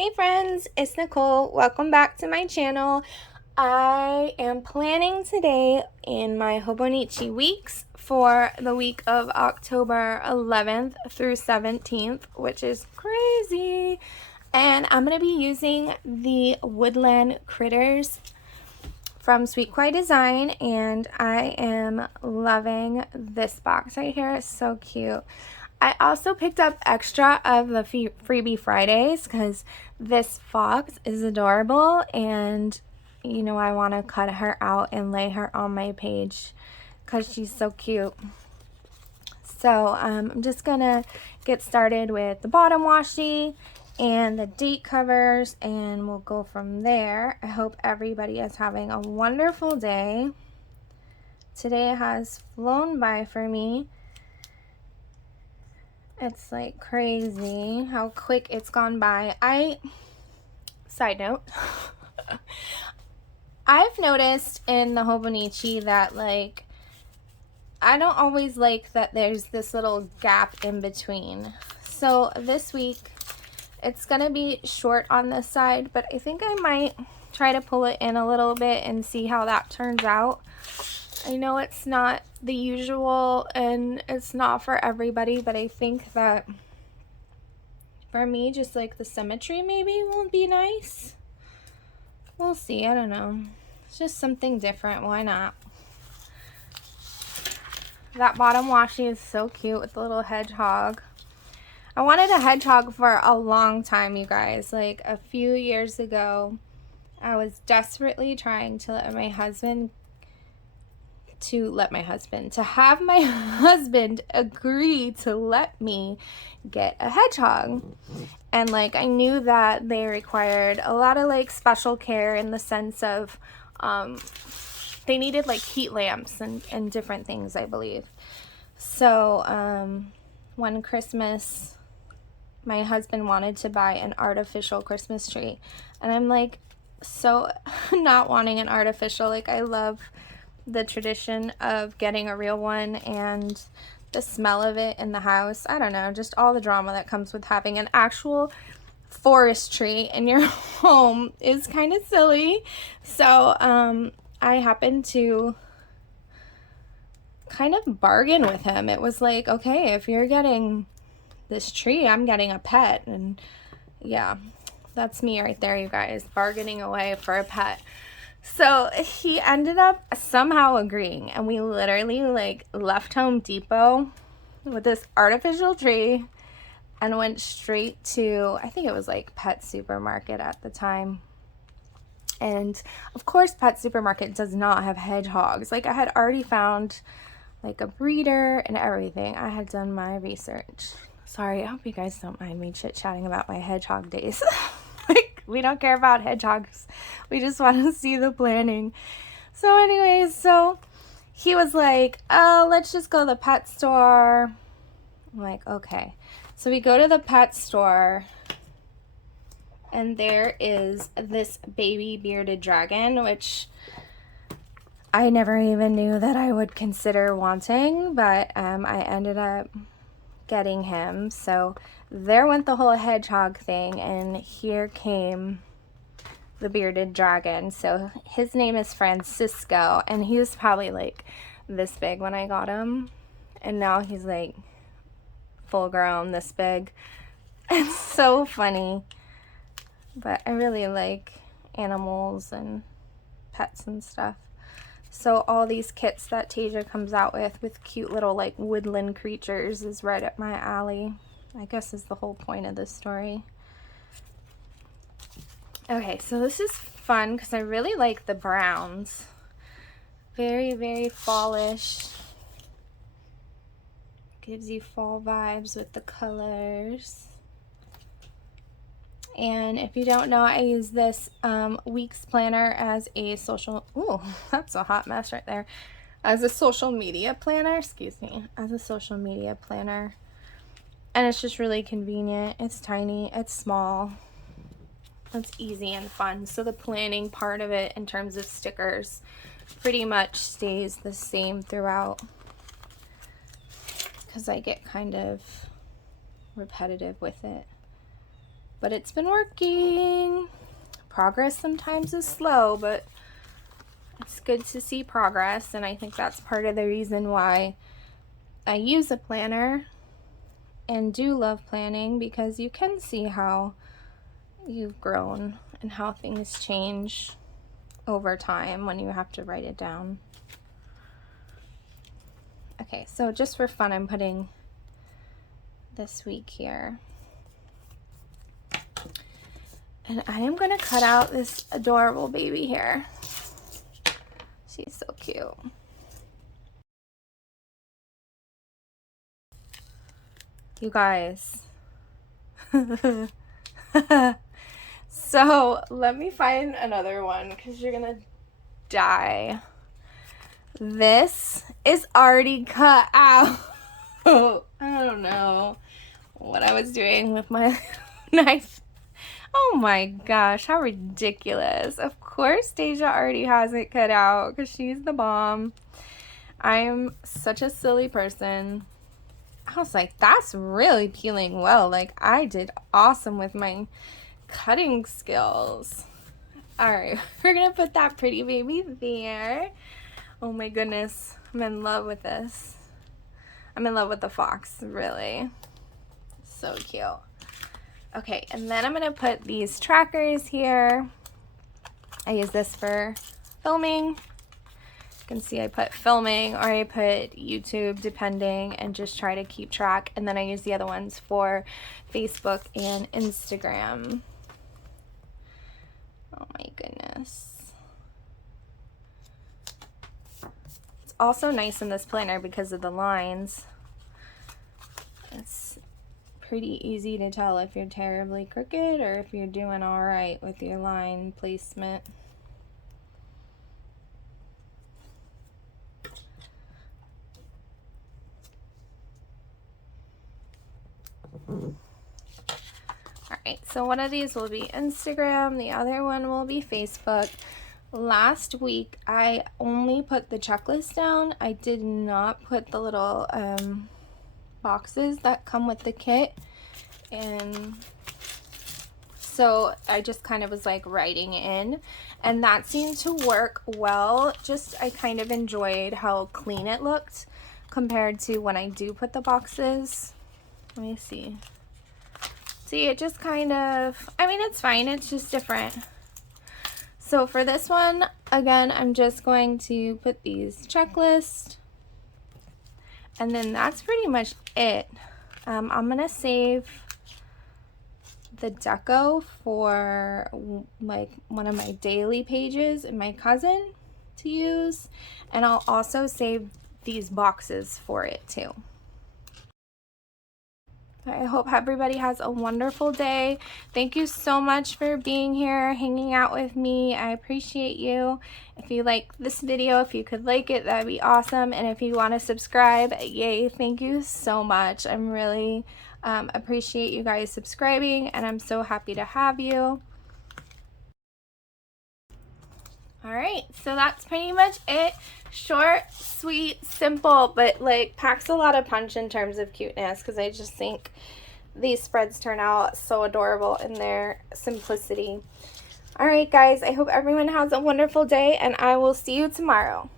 Hey friends, it's Nicole. Welcome back to my channel. I am planning today in my Hobonichi Weeks for the week of October 11th through 17th, which is crazy. And I'm going to be using the Woodland Critters from Sweet Kawaii Design, and I am loving this box right here. It's so cute. I also picked up extra of the Freebie Fridays because this fox is adorable, and you know I want to cut her out and lay her on my page because she's so cute. So I'm just gonna get started with the bottom washi and the date covers, and we'll go from there. I hope everybody is having a wonderful day. Today has flown by for me. It's like crazy how quick it's gone by. Side note, I've noticed in the Hobonichi that like I don't always like that there's this little gap in between. So this week it's gonna be short on this side, but I think I might try to pull it in a little bit and see how that turns out. I know it's not the usual and it's not for everybody, but I think that for me, just like the symmetry maybe will be nice. We'll see, I don't know. It's just something different, why not? That bottom washi is so cute with the little hedgehog. I wanted a hedgehog for a long time, you guys. Like a few years ago, I was desperately trying to have my husband agree to let me get a hedgehog. And like I knew that they required a lot of like special care in the sense of they needed like heat lamps and different things, I believe. So one Christmas my husband wanted to buy an artificial Christmas tree, and I'm like so not wanting an artificial. Like I love the tradition of getting a real one and the smell of it in the house. I don't know, just all the drama that comes with having an actual forest tree in your home is kind of silly. So I happened to kind of bargain with him. It was like, okay, if you're getting this tree, I'm getting a pet. And yeah, that's me right there, you guys, bargaining away for a pet. So he ended up somehow agreeing, and we literally like left Home Depot with this artificial tree and went straight to, I think it was like Pet Supermarket at the time. And of course Pet Supermarket does not have hedgehogs. Like I had already found like a breeder and everything. I had done my research. Sorry, I hope you guys don't mind me chit-chatting about my hedgehog days. Like, we don't care about hedgehogs. We just want to see the planning. So anyways, so he was like, oh, let's just go to the pet store. I'm like, okay. So we go to the pet store, and there is this baby bearded dragon, which I never even knew that I would consider wanting, but I ended up getting him. So there went the whole hedgehog thing, and here came the bearded dragon. So his name is Francisco, and he was probably like this big when I got him, and now he's like full grown this big. It's so funny, but I really like animals and pets and stuff. So all these kits that Tasia comes out with cute little like woodland creatures is right up my alley. I guess is the whole point of this story. Okay, so this is fun because I really like the browns. Very, very fallish. Gives you fall vibes with the colors. And if you don't know, I use this Weeks planner as a social, ooh, that's a hot mess right there. As a social media planner, excuse me, as a social media planner. And it's just really convenient. It's tiny, it's small, it's easy and fun. So the planning part of it in terms of stickers pretty much stays the same throughout, because I get kind of repetitive with it. but it's been working. Progress sometimes is slow, but it's good to see progress, and I think that's part of the reason why I use a planner and do love planning, because you can see how you've grown and how things change over time when you have to write it down. Okay, so just for fun, I'm putting this week here. And I am going to cut out this adorable baby here. She's so cute. You guys. So let me find another one because you're going to die. This is already cut out. I don't know what I was doing with my knife. Oh my gosh, how ridiculous. Of course Deja already has it cut out because she's the bomb. I'm such a silly person. I was like, that's really peeling well. Like, I did awesome with my cutting skills. All right, we're gonna put that pretty baby there. Oh my goodness, I'm in love with this. I'm in love with the fox, really. So cute. Okay, and then I'm gonna put these trackers here. I use this for filming. You can see I put filming or I put YouTube, depending, and just try to keep track. And then I use the other ones for Facebook and Instagram. Oh my goodness. It's also nice in this planner because of the lines. It's pretty easy to tell if you're terribly crooked or if you're doing all right with your line placement. Alright, so one of these will be Instagram, the other one will be Facebook. Last week I only put the checklist down. I did not put the little boxes that come with the kit, and so I just kind of was like writing in, and that seemed to work well. Just I kind of enjoyed how clean it looked compared to when I do put the boxes. Let me see. See, it just kind of, I mean, it's fine, it's just different. So for this one, again, I'm just going to put these checklists, and then that's pretty much it. I'm gonna save the deco for like one of my daily pages in my cousin to use, and I'll also save these boxes for it too. I hope everybody has a wonderful day. Thank you so much for being here, hanging out with me. I appreciate you. If you like this video, if you could like it, that'd be awesome. And if you want to subscribe, yay, thank you so much. I'm really appreciate you guys subscribing, and I'm so happy to have you. Alright, so that's pretty much it. Short, sweet, simple, but like packs a lot of punch in terms of cuteness, because I just think these spreads turn out so adorable in their simplicity. Alright guys, I hope everyone has a wonderful day, and I will see you tomorrow.